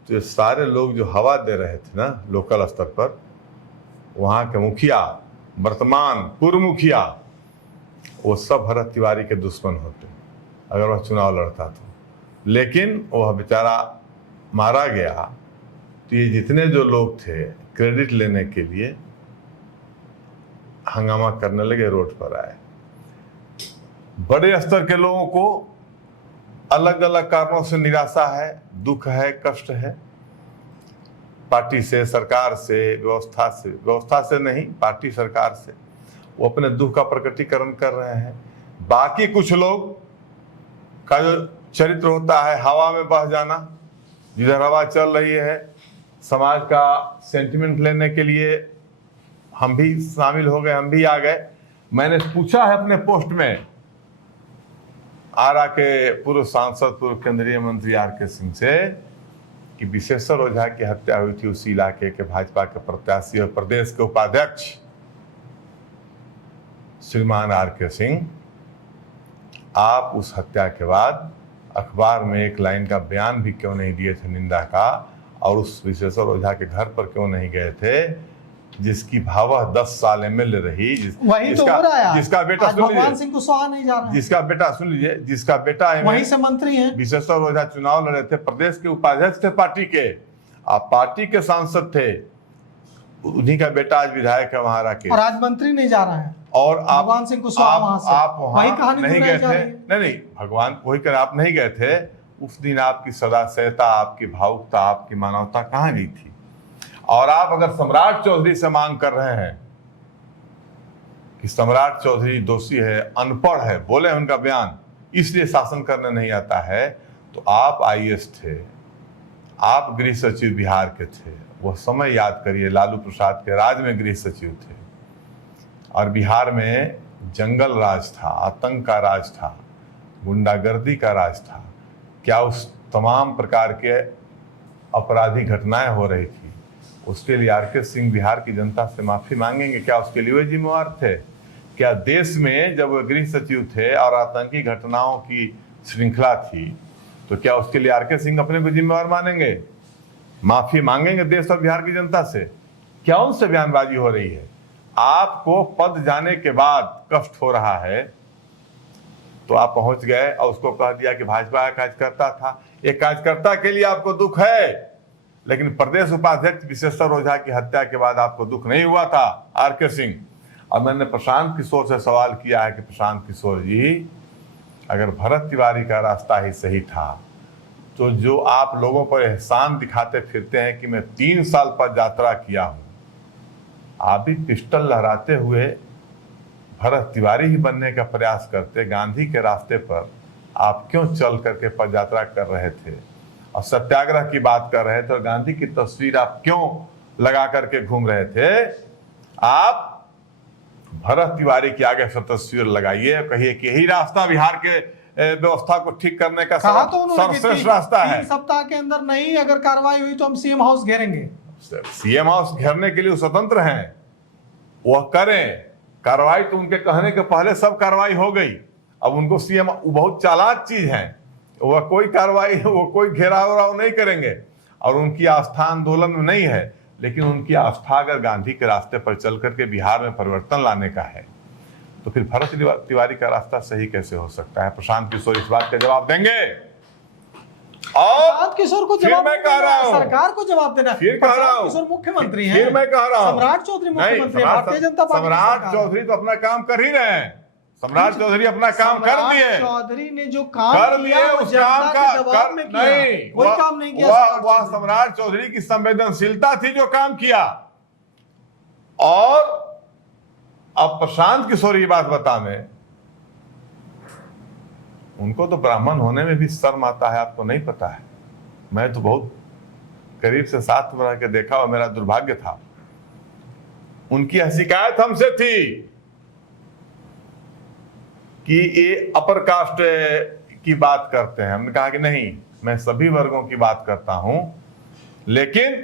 तो ये सारे लोग जो हवा दे रहे थे ना लोकल स्तर पर, वहां के मुखिया, वर्तमान पूर्व मुखिया, वो सब भरत तिवारी के दुश्मन होते अगर वह चुनाव लड़ता तो। लेकिन वह बेचारा मारा गया तो ये जितने जो लोग थे क्रेडिट लेने के लिए हंगामा करने लगे, रोड पर आए। बड़े स्तर के लोगों को अलग अलग कारणों से निराशा है, दुख है, कष्ट है, पार्टी से, सरकार से, व्यवस्था से नहीं, पार्टी सरकार से। वो अपने दुख का प्रकटीकरण कर रहे हैं। बाकी कुछ लोग का जो चरित्र होता है हवा में बह जाना, जिधर हवा चल रही है, समाज का सेंटिमेंट लेने के लिए हम भी शामिल हो गए, हम भी आ गए। मैंने पूछा है अपने पोस्ट में आरा के पूर्व सांसद, पूर्व केंद्रीय मंत्री आर.के. सिंह से कि विशेश्वर ओझा की हत्या हुई थी उसी इलाके के भाजपा के प्रत्याशी और प्रदेश के उपाध्यक्ष श्रीमान आर.के. सिंह, आप उस हत्या के बाद अखबार में एक लाइन का बयान भी क्यों नहीं दिए थे निंदा का, और उस विशेश्वर ओझा के घर पर क्यों नहीं गए थे जिसकी भावह 10 साल एमएलए रही, जिसका बेटा भगवान सिंह कुशवाहा नहीं जा रहा, जिसका बेटा सुन लीजिए, जिसका बेटा वहीं से मंत्री है। विशेश्वर ओझा चुनाव लड़े थे, प्रदेश के उपाध्यक्ष थे पार्टी के, आप पार्टी के सांसद थे, उन्हीं का बेटा आज विधायक है वहां के, और आज मंत्री नहीं जा रहा है। और भगवान सिंह कुशवाहा आप वहां नहीं गए थे। नहीं, भगवान वही कर, आप नहीं गए थे। उस दिन आपकी सदाशयता, आपकी भावुकता, आपकी मानवता कहाँ गई थी? और आप अगर सम्राट चौधरी से मांग कर रहे हैं कि सम्राट चौधरी दोषी है, अनपढ़ है, बोले उनका बयान इसलिए शासन करने नहीं आता है, तो आप आईएएस थे, आप गृह सचिव बिहार के थे। वह समय याद करिए, लालू प्रसाद के राज में गृह सचिव थे और बिहार में जंगल राज था, आतंक का राज था, गुंडागर्दी का राज था। क्या उस तमाम प्रकार के अपराधी घटनाएं हो रही थी, उसके लिए आर.के. सिंह बिहार की जनता से माफी मांगेंगे? क्या उसके लिए वे जिम्मेवार थे? क्या देश में जब वे गृह सचिव थे और आतंकी घटनाओं की श्रृंखला थी, तो क्या उसके लिए आर.के. सिंह अपने को जिम्मेवार मानेंगे? माफी मांगेंगे देश और बिहार की जनता से? क्या उनसे बयानबाजी हो रही है? आपको पद जाने के बाद कष्ट हो रहा है तो आप पहुंच गए और उसको कह दिया कि भाजपा का कार्यकर्ता था। एक कार्यकर्ता के लिए आपको दुख है, लेकिन प्रदेश उपाध्यक्ष विशेश्वर ओझा की हत्या के बाद आपको दुख नहीं हुआ था आर.के. सिंह? और मैंने प्रशांत किशोर से सवाल किया है कि प्रशांत किशोर जी, अगर भरत तिवारी का रास्ता ही सही था तो जो आप लोगों पर एहसान दिखाते फिरते हैं कि मैं 3 साल पर यात्रा किया हूं, आप भी पिस्टल लहराते हुए भरत तिवारी ही बनने का प्रयास करते, गांधी के रास्ते पर आप क्यों चल करके पदयात्रा कर रहे थे और सत्याग्रह की बात कर रहे थे और गांधी की तस्वीर आप क्यों लगा करके घूम रहे थे? आप भरत तिवारी की आगे से तस्वीर लगाइए और कहिए कि यही रास्ता बिहार के व्यवस्था को ठीक करने का कहा तो उन्होंने कि सर्वश्रेष्ठ रास्ता है। 3 सप्ताह के अंदर नहीं अगर कार्रवाई हुई तो हम सीएम हाउस घेरेंगे। सीएम हाउस घेरने के लिए स्वतंत्र हैं, वह करें कार्रवाई। तो उनके कहने के पहले सब कार्रवाई हो गई। अब उनको सीएम, बहुत चालाक चीज है, वह कोई कार्रवाई, वो कोई घेराव वेराव नहीं करेंगे और उनकी आस्था आंदोलन में नहीं है, लेकिन उनकी आस्था अगर गांधी के रास्ते पर चल करके बिहार में परिवर्तन लाने का है तो फिर भरत तिवारी का रास्ता सही कैसे हो सकता है? प्रशांत किशोर इस बात का जवाब देंगे। और प्रशांत किशोर को जवाब मैं कह रहा हूं, सरकार को जवाब देना। फिर कह रहा हूं, किशोर मुख्यमंत्री हैं, फिर मैं कह रहा हूं, सम्राट चौधरी मुख्यमंत्री, भारतीय जनता पार्टी। सम्राट चौधरी तो अपना काम कर ही रहे हैं। सम्राट चौधरी अपना काम कर दिए। चौधरी ने जो काम कर दिए उस काम का नहीं, कोई काम नहीं किया। वह सम्राट चौधरी की संवेदनशीलता थी जो काम किया। और अब प्रशांत किशोर ये बात बता, में उनको तो ब्राह्मण होने में भी शर्म आता है, आपको नहीं पता है? मैं तो बहुत करीब से साथ में रह के देखा और मेरा दुर्भाग्य था। उनकी यह शिकायत हमसे थी कि ये अपर कास्ट की बात करते हैं। हमने कहा कि नहीं, मैं सभी वर्गों की बात करता हूं, लेकिन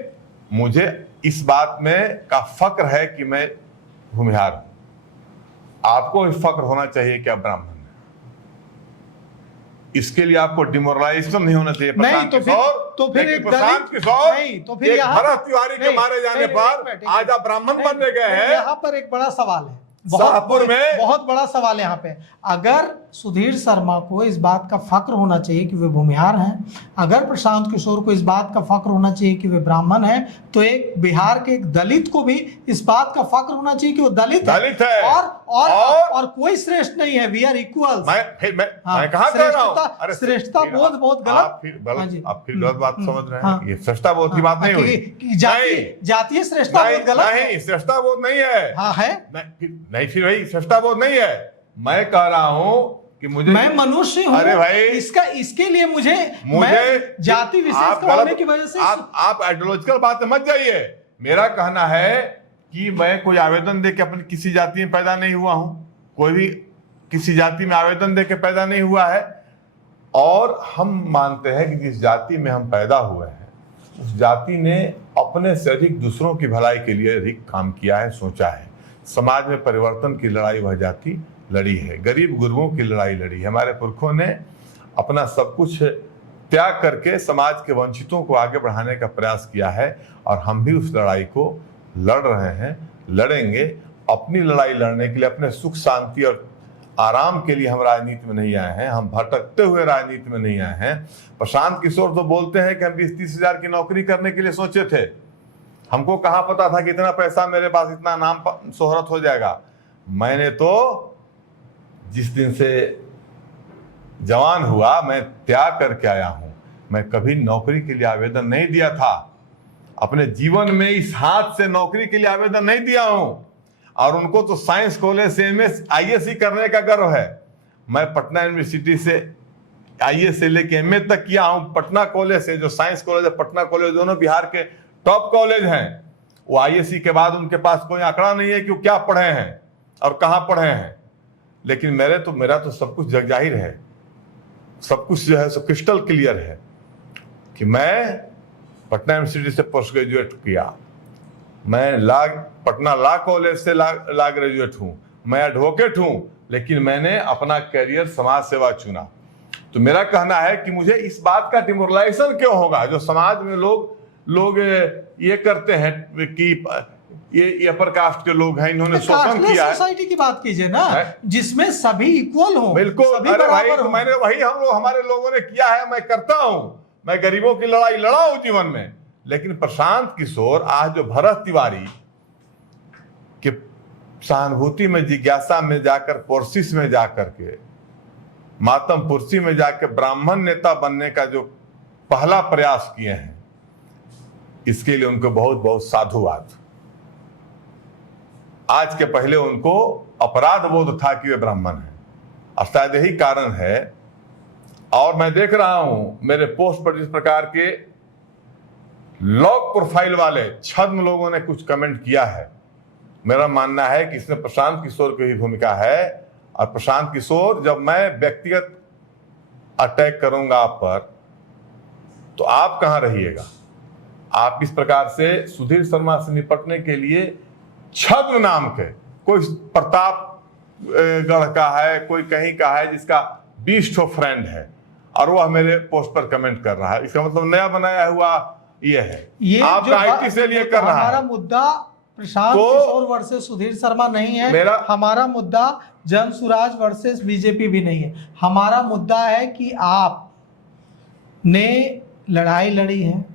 मुझे इस बात में का फक्र है कि मैं भूमिहार हूं। आपको भी फक्र होना चाहिए कि आप ब्राह्मण हैं। इसके लिए आपको डिमोरलाइजेशन नहीं होना चाहिए। नहीं तो फिर एक प्रशांत किशोर, नहीं तो फिर एक भरत तिवारी के मारे जाने पर आज आप ब्राह्मण बनने गए हैं। यहाँ पर एक बड़ा सवाल है, शाहपुर में बहुत बड़ा सवाल है यहाँ पे। अगर सुधीर शर्मा को इस बात का फक्र होना चाहिए कि वे भूमिहार हैं, अगर प्रशांत किशोर को इस बात का फक्र होना चाहिए कि वे ब्राह्मण हैं, तो एक बिहार के एक दलित को भी इस बात का फक्र होना चाहिए कि वो दलित है। और कोई श्रेष्ठ नहीं है। We are equal. मैं कहाँ कह रहा हूँ? श्रेष्ठता बोध बहुत गलत। आप फिर गलत बात समझ रहे हैं। ये श्रेष्ठता बोध की बात नहीं हुई। जातीय श्रेष्ठता बोध गलत नहीं, श्रेष्ठता बोध नहीं है। हाँ है नहीं, फिर वही श्रेष्ठता बोध नहीं है। मैं कह रहा हूं कि मैं मनुष्य हूं। अरे भाई, इसके लिए मुझे जाति विशेष होने की वजह से आप आइडियोलॉजिकल बात मत जाइए। मेरा कहना है कि मैं कोई आवेदन दे के अपनी किसी जाति में पैदा नहीं हुआ हूं। कोई भी किसी जाति में आवेदन दे के पैदा नहीं हुआ है। और हम मानते हैं कि जिस जाति में हम पैदा हुए हैं, उस जाति ने अपने से अधिक दूसरों की भलाई के लिए अधिक काम किया है, सोचा है। समाज में परिवर्तन की लड़ाई वह जाति लड़ी है, गरीब गुरुओं की लड़ाई लड़ी है। हमारे पुरखों ने अपना सब कुछ त्याग करके समाज के वंचितों को आगे बढ़ाने का प्रयास किया है और हम भी उस लड़ाई को लड़ रहे हैं, लड़ेंगे। अपनी लड़ाई लड़ने के लिए, अपने सुख शांति और आराम के लिए हम राजनीति में नहीं आए हैं। हम भटकते हुए राजनीति में नहीं आए हैं। प्रशांत किशोर तो बोलते हैं कि हम 20-30 हजार की नौकरी करने के लिए सोचे थे। हमको कहाँ पता था कि इतना पैसा मेरे पास, इतना नाम शोहरत हो जाएगा। मैंने तो जिस दिन से जवान हुआ, मैं त्याग करके आया हूं। मैं कभी नौकरी के लिए आवेदन नहीं दिया था। अपने जीवन में इस हाथ से नौकरी के लिए आवेदन नहीं दिया हूं। और उनको तो साइंस कॉलेज से MS ISC करने का गर्व है। मैं पटना यूनिवर्सिटी से IS से लेके MA तक किया हूं। पटना कॉलेज से, जो साइंस कॉलेज है, पटना कॉलेज, दोनों बिहार के टॉप कॉलेज हैं। वो ISC के बाद उनके पास कोई आंकड़ा नहीं है कि वो क्या पढ़े हैं और कहाँ पढ़े हैं। लेकिन मेरा तो सब कुछ जग जाहिर है। सब कुछ जो है सो क्रिस्टल क्लियर है कि मैं पटना यूनिवर्सिटी से पोस्ट ग्रेजुएट किया। मैं पटना लॉ कॉलेज से लॉ ग्रेजुएट हूँ। मैं एडवोकेट हूँ, लेकिन मैंने अपना करियर समाज सेवा चुना। तो मेरा कहना है कि मुझे इस बात का डिमोरलाइजेशन क्यों होगा जो समाज में लोग ये करते हैं कि ये अपर कास्ट के लोग हैं, इन्होंने शोषण किया है। सोसाइटी की बात कीजिए ना, जिसमें सभी इक्वल हो। बिल्कुल। अरे भाई, तो मैंने वही हमारे लोगों ने किया है, मैं करता हूं। मैं गरीबों की लड़ाई लड़ा हूं जीवन में। लेकिन प्रशांत किशोर आज जो भरत तिवारी के सहानुभूति में, जिज्ञासा में जाकर, पोरसिस में जाकर के, मातम पुरसी में जाकर ब्राह्मण नेता बनने का जो पहला प्रयास किए हैं, इसके लिए उनको बहुत बहुत साधुवाद। आज के पहले उनको अपराध बोध था कि वे ब्राह्मण हैं, और शायद यही कारण है। और मैं देख रहा हूं मेरे पोस्ट पर जिस प्रकार के लॉग प्रोफाइल वाले छद्म लोगों ने कुछ कमेंट किया है, मेरा मानना है कि इसमें प्रशांत किशोर की भी भूमिका है। और प्रशांत किशोर, जब मैं व्यक्तिगत अटैक करूंगा आप पर, तो आप कहां रहिएगा? आप इस प्रकार से सुधीर शर्मा से निपटने के लिए छद्म नाम के, कोई प्रतापगढ़ का है, कोई कहीं का है, जिसका 20 ठो फ्रेंड है, और वह मेरे पोस्ट पर कमेंट कर रहा है। इसका मतलब नया बनाया हुआ ये है, ये आपका आईटी से लिए कर रहा है। हमारा मुद्दा प्रशांत किशोर वर्सेस सुधीर शर्मा नहीं है। हमारा मुद्दा जन सुराज वर्सेस बीजेपी भी नहीं है। हमारा मुद्दा है कि आप ने लड़ाई लड़ी है,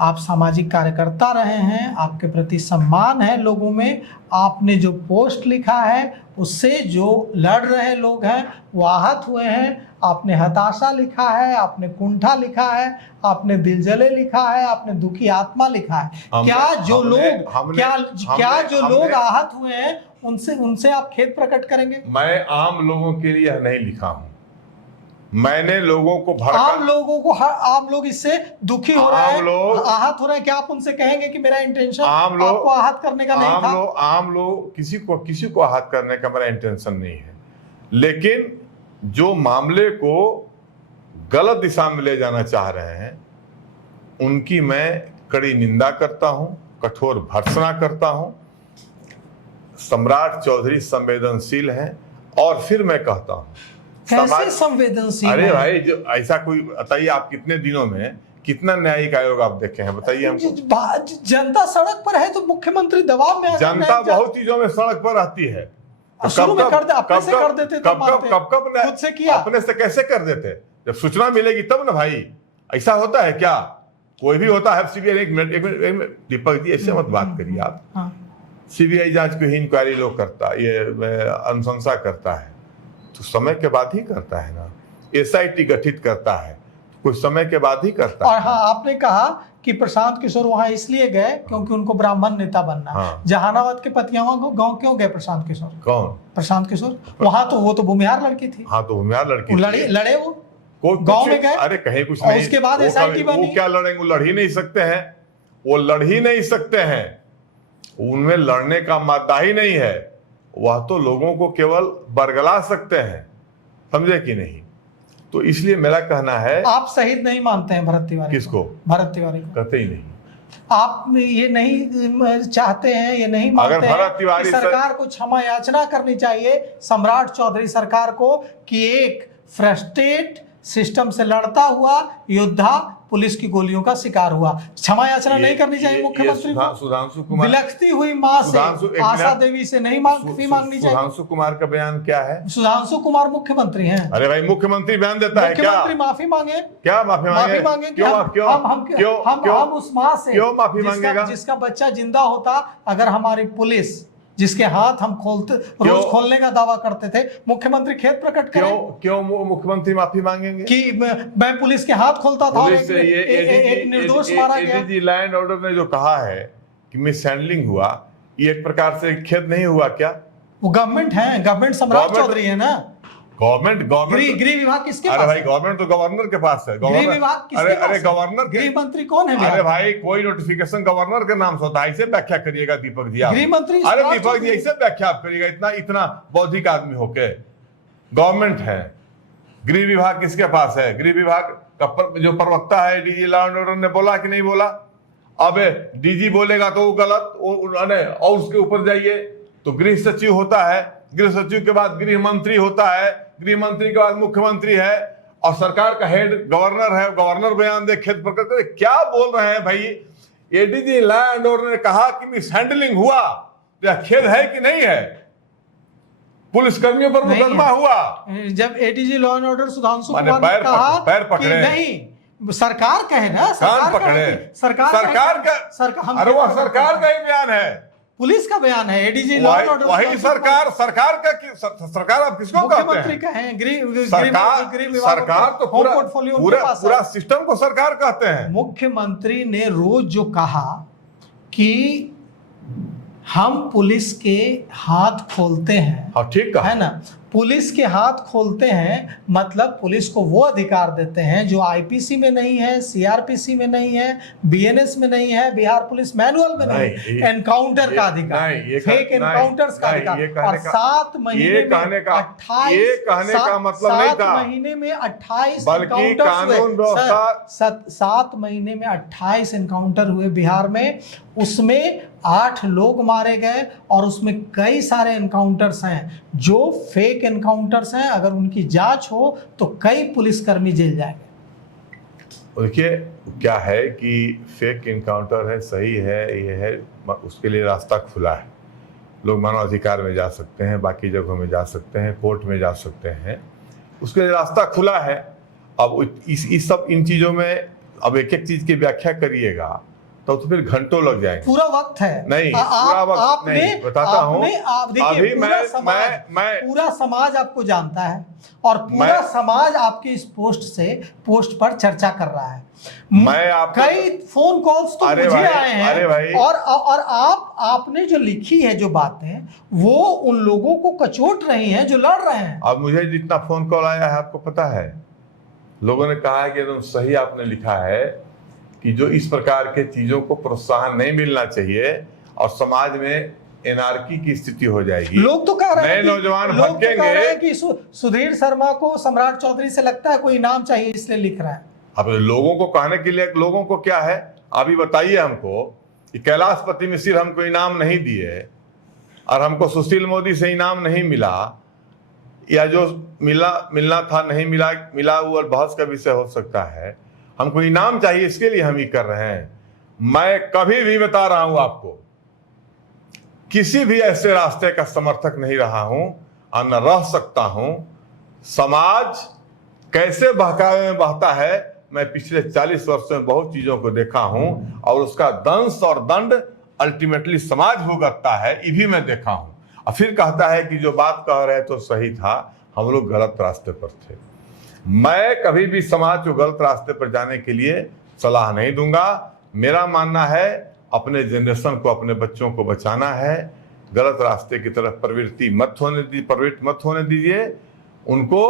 आप सामाजिक कार्यकर्ता रहे हैं, आपके प्रति सम्मान है लोगों में। आपने जो पोस्ट लिखा है उससे जो लड़ रहे लोग हैं वो आहत हुए हैं। आपने हताशा लिखा है, आपने कुंठा लिखा है, आपने दिल जले लिखा है, आपने दुखी आत्मा लिखा है। क्या जो लोग आहत हुए हैं उनसे आप खेद प्रकट करेंगे? मैं आम लोगों के लिए नहीं लिखा हूं, मैंने लोगों को आम लोग इससे दुखी हो रहे हैं, आहत हो रहे हैं। क्या आप उनसे कहेंगे कि मेरा इंटेंशन आपको आहत करने का नहीं था? आम लोग किसी को आहत करने का मेरा इंटेंशन नहीं है, लेकिन जो मामले को गलत दिशा में ले जाना चाह रहे हैं उनकी मैं कड़ी निंदा करता हूं, कठोर भर्त्सना करता हूं। सम्राट चौधरी संवेदनशील हैं, और फिर मैं कहता हूं कैसे संवेदनशील? अरे भाई, जो ऐसा कोई बताइए, आप कितने दिनों में कितना न्यायिक आयोग आप देखे हैं, बताइए हमको। जनता सड़क पर है तो मुख्यमंत्री दबाव में, जनता बहुत चीजों में सड़क पर रहती है। शुरू में अपने से कर देते, कब खुद से किया, अपने से कैसे कर देते? जब सूचना मिलेगी तब ना भाई। ऐसा होता है क्या? कोई भी होता है सीबीआई। एक मिनट दीपक जी, ऐसे मत बात करिए आप। सीबीआई जांच को ही इंक्वायरी लोग करता, ये अनुशंसा करता है तो समय के बाद ही करता है ना। एसआईटी गठित करता है कुछ समय के बाद ही करता है। और हाँ, आपने कहा कि प्रशांत किशोर वहां इसलिए गए क्योंकि उनको ब्राह्मण नेता बनना। हाँ। जहानाबाद के पतियावा गांव क्यों गए प्रशांत किशोर? कौन प्रशांत किशोर? वहां तो वो तो भूमिहार लड़की थी। हाँ, तो भूमिहार लड़की लड़े वो गांव में गए। अरे कहीं कुछ नहीं। उसके बाद एसआईटी बनी। वो क्या लड़ेंगे? वो लड़ ही नहीं सकते हैं, वो लड़ ही नहीं सकते हैं, उनमें लड़ने का मादा ही नहीं है। वह तो लोगों को केवल बरगला सकते हैं, समझे कि नहीं? तो इसलिए मेरा कहना है, आप शहीद नहीं मानते हैं भरत तिवारी? किसको? भरत तिवारी को कहते ही नहीं। आप ये नहीं चाहते हैं, ये नहीं मानते अगर भरत तिवारी सरकार को क्षमा याचना करनी चाहिए सम्राट चौधरी सरकार को कि एक फ्रस्ट्रेट सिस्टम से लड़ता हुआ योद्धा पुलिस की गोलियों का शिकार हुआ। क्षमा याचना नहीं करनी चाहिए मुख्यमंत्री को? सुधांशु कुमार, बिलखती हुई मां से, आशा देवी से नहीं माफी मांगनी चाहिए? सुधांशु कुमार का बयान क्या है? सुधांशु कुमार मुख्यमंत्री हैं। अरे भाई, मुख्यमंत्री बयान देता है क्या? मुख्यमंत्री माफी मांगे? क्या माफी मांगे? क्यों हम उस मां से क्यों माफी मांगेगा? जिसका बच्चा जिंदा होता, अगर हमारी पुलिस जिसके हाथ हम रोज खोलने का दावा करते थे, मुख्यमंत्री खेद प्रकट करें। क्यों मुख्यमंत्री माफी मांगेंगे कि मैं पुलिस के हाथ खोलता था और एक निर्दोष मारा गया? एडीजी लैंड ऑर्डर ने जो कहा है कि मिस हैंडलिंग हुआ, ये एक प्रकार से खेद नहीं हुआ क्या? वो गवर्नमेंट है, गवर्नमेंट सम्राट चौधरी है ना। गवर्नमेंट गृह विभाग किसके पास? अरे भाई, गवर्नमेंट तो गवर्नर के पास है। गृह विभाग किसके पास? अरे गवर्नर, गृह मंत्री कौन है? अरे भाई, कोई नोटिफिकेशन गवर्नर के नाम से होता है, ऐसे व्याख्या करिएगा दीपक जी आप। गृह मंत्री, अरे दीपक जी, ऐसे व्याख्या आप करिएगा इतना बौद्धिक आदमी होके। गवर्नमेंट है, गृह विभाग किसके पास है? गृह विभाग का जो प्रवक्ता है डीजी लॉ एंड ऑर्डर ने बोला कि नहीं बोला? अब डीजी बोलेगा तो वो गलत, और उसके ऊपर जाइए तो गृह सचिव होता है, गृह सचिव के बाद गृह मंत्री होता है, गृह मंत्री के बाद मुख्यमंत्री है, और सरकार का हेड गवर्नर है। गवर्नर बयान दे, खेद प्रकट करे। क्या बोल रहे हैं भाई? एडीजी लॉ एंड ऑर्डर ने कहा कि मिस हैंडलिंग हुआ, क्या खेद है कि नहीं है? पुलिसकर्मियों पर मुकदमा हुआ। जब ADG law and order Sudhanshu Kumar ने कहा कि नहीं, सरकार कहे ना, कान सरकार पकड़े। कहे, सरकार अरे वह सरकार का ही बयान है, पुलिस का बयान है, एडीजी लॉ एंड ऑर्डर, वही सरकार का सरकार आप किसको कहते मुख्यमंत्री हैं? कहें, गृह सरकार तो होम पोर्टफोलियो उनके पास है। पूरा सिस्टम को सरकार कहते हैं। मुख्यमंत्री ने रोज जो कहा कि हम पुलिस के हाथ खोलते हैं, हाँ ठीक कहा है ना, पुलिस के हाथ खोलते हैं मतलब पुलिस को वो अधिकार देते हैं जो आईपीसी में नहीं है, सीआरपीसी में नहीं है, बीएनएस में नहीं है, बिहार पुलिस मैनुअल में नहीं, एनकाउंटर का अधिकार, फेक एनकाउंटर्स का अधिकार, और 7 महीने में 28, ये कहने का मतलब नहीं था, 7 महीने में 28 बल्कि एनकाउंटर कानून व्यवस्था 7 महीने में 28 एनकाउंटर हुए बिहार में, उसमें 8 लोग मारे गए और उसमें कई सारे एनकाउंटर्स हैं जो फेक एनकाउंटर्स हैं। अगर उनकी जांच हो तो कई पुलिसकर्मी जेल जाएंगे। देखिए क्या है कि फेक इनकाउंटर है, सही है, ये है, उसके लिए रास्ता खुला है, लोग मानव अधिकार में जा सकते हैं, बाकी जगहों में जा सकते हैं, कोर्ट में जा सकते हैं, उसके लिए रास्ता खुला है। अब इस सब इन चीज़ों में अब एक एक चीज़ की व्याख्या करिएगा तो फिर घंटों लग जाएंगे। पूरा वक्त है नहीं, पूरा वक्त नहीं, बताता हूँ। अभी पूरा समाज आपको जानता है और पूरा समाज आपके इस पोस्ट पर चर्चा कर रहा है। मैं आपको कई फोन कॉल्स तो मुझे आए हैं, अरे भाई, और आपने जो लिखी है जो बातें, वो उन लोगों को कचोट रही हैं जो लड़ रहे हैं। अब मुझे जितना फोन कॉल आया है आपको पता है, लोगों ने कहा है कि एकदम सही आपने लिखा है कि जो इस प्रकार के चीजों को प्रोत्साहन नहीं मिलना चाहिए और समाज में एनार्की की स्थिति हो जाएगी। लोग तो कह रहे हैं, नौजवान भटकेंगे कि सुधीर शर्मा को सम्राट चौधरी से लगता है कोई इनाम चाहिए इसलिए लिख रहा है। अब लोगों को कहने के लिए, लोगों को क्या है अभी बताइए हमको कि कैलाशपति मिश्र हमको इनाम नहीं दिए और हमको सुशील मोदी से इनाम नहीं मिला, या जो मिलना था नहीं मिला वो बहस का विषय हो सकता है, हमको इनाम चाहिए इसके लिए हम ही कर रहे हैं। मैं कभी भी बता रहा हूं आपको, किसी भी ऐसे रास्ते का समर्थक नहीं रहा हूं और न रह सकता हूं। समाज कैसे बहकावे में बहता है, मैं पिछले 40 वर्षों में बहुत चीजों को देखा हूं और उसका दंश और दंड अल्टीमेटली समाज भुगतता है, ये भी मैं देखा हूं। और फिर कहता है कि जो बात कह रहे तो सही था, हम लोग गलत रास्ते पर थे। मैं कभी भी समाज को गलत रास्ते पर जाने के लिए सलाह नहीं दूंगा। मेरा मानना है अपने जनरेशन को, अपने बच्चों को बचाना है, गलत रास्ते की तरफ प्रवृत्त मत होने दीजिए उनको।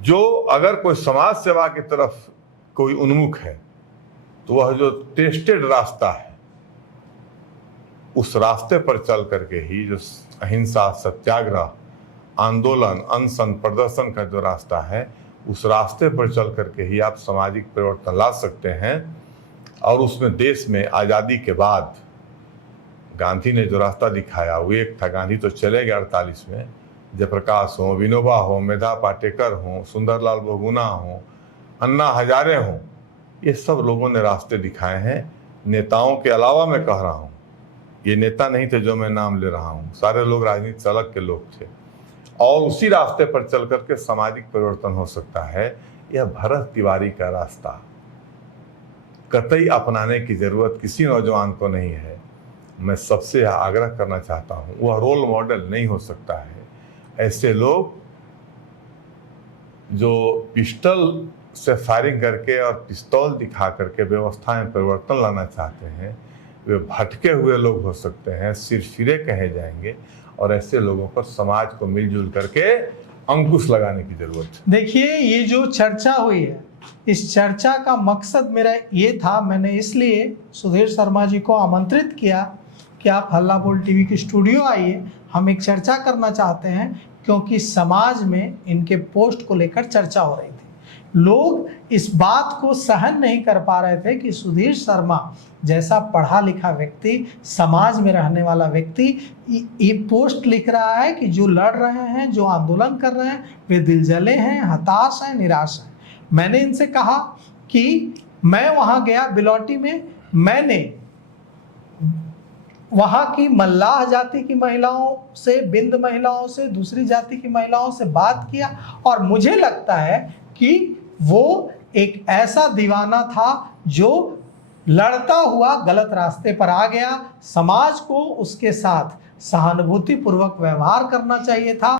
जो अगर कोई समाज सेवा की तरफ कोई उन्मुख है तो वह जो टेस्टेड रास्ता है उस रास्ते पर चल करके ही, जो अहिंसा, सत्याग्रह, आंदोलन, अनशन, प्रदर्शन का जो रास्ता है, उस रास्ते पर चल करके ही आप सामाजिक परिवर्तन ला सकते हैं। और उसमें देश में आज़ादी के बाद गांधी ने जो रास्ता दिखाया वो एक था। गांधी तो चले गए 48 में, जयप्रकाश हो, विनोबा हो, मेधा पाटेकर हो, सुंदरलाल बहुगुणा हो, अन्ना हजारे हो, ये सब लोगों ने रास्ते दिखाए हैं। नेताओं के अलावा मैं कह रहा हूँ, ये नेता नहीं थे जो मैं नाम ले रहा हूँ, सारे लोग राजनीति से अलग के लोग थे और उसी रास्ते पर चल करके सामाजिक परिवर्तन हो सकता है। यह भरत तिवारी का रास्ता कतई अपनाने की जरूरत किसी नौजवान को नहीं है। मैं सबसे आग्रह करना चाहता हूँ, वह रोल मॉडल नहीं हो सकता है। ऐसे लोग जो पिस्टल से फायरिंग करके और पिस्तौल दिखा करके व्यवस्था में परिवर्तन लाना चाहते हैं, वे भटके हुए लोग हो सकते हैं, सिरफिरे कहे जाएंगे। और ऐसे लोगों पर समाज को मिलजुल करके अंकुश लगाने की जरूरत है। देखिए, ये जो चर्चा हुई है, इस चर्चा का मकसद मेरा ये था, मैंने इसलिए सुधीर शर्मा जी को आमंत्रित किया कि आप हल्ला बोल टीवी की स्टूडियो आइए, हम एक चर्चा करना चाहते हैं, क्योंकि समाज में इनके पोस्ट को लेकर चर्चा हो रही थी। लोग इस बात को सहन नहीं कर पा रहे थे कि सुधीर शर्मा जैसा पढ़ा लिखा व्यक्ति, समाज में रहने वाला व्यक्ति ये पोस्ट लिख रहा है कि जो लड़ रहे हैं, जो आंदोलन कर रहे हैं, वे दिल जले हैं, हताश हैं, निराश हैं। मैंने इनसे कहा कि मैं वहाँ गया बिलौटी में, मैंने वहाँ की मल्लाह जाति की महिलाओं से, बिंद महिलाओं से, दूसरी जाति की महिलाओं से बात किया और मुझे लगता है कि वो एक ऐसा दीवाना था जो लड़ता हुआ गलत रास्ते पर आ गया। समाज को उसके साथ सहानुभूतिपूर्वक व्यवहार करना चाहिए था।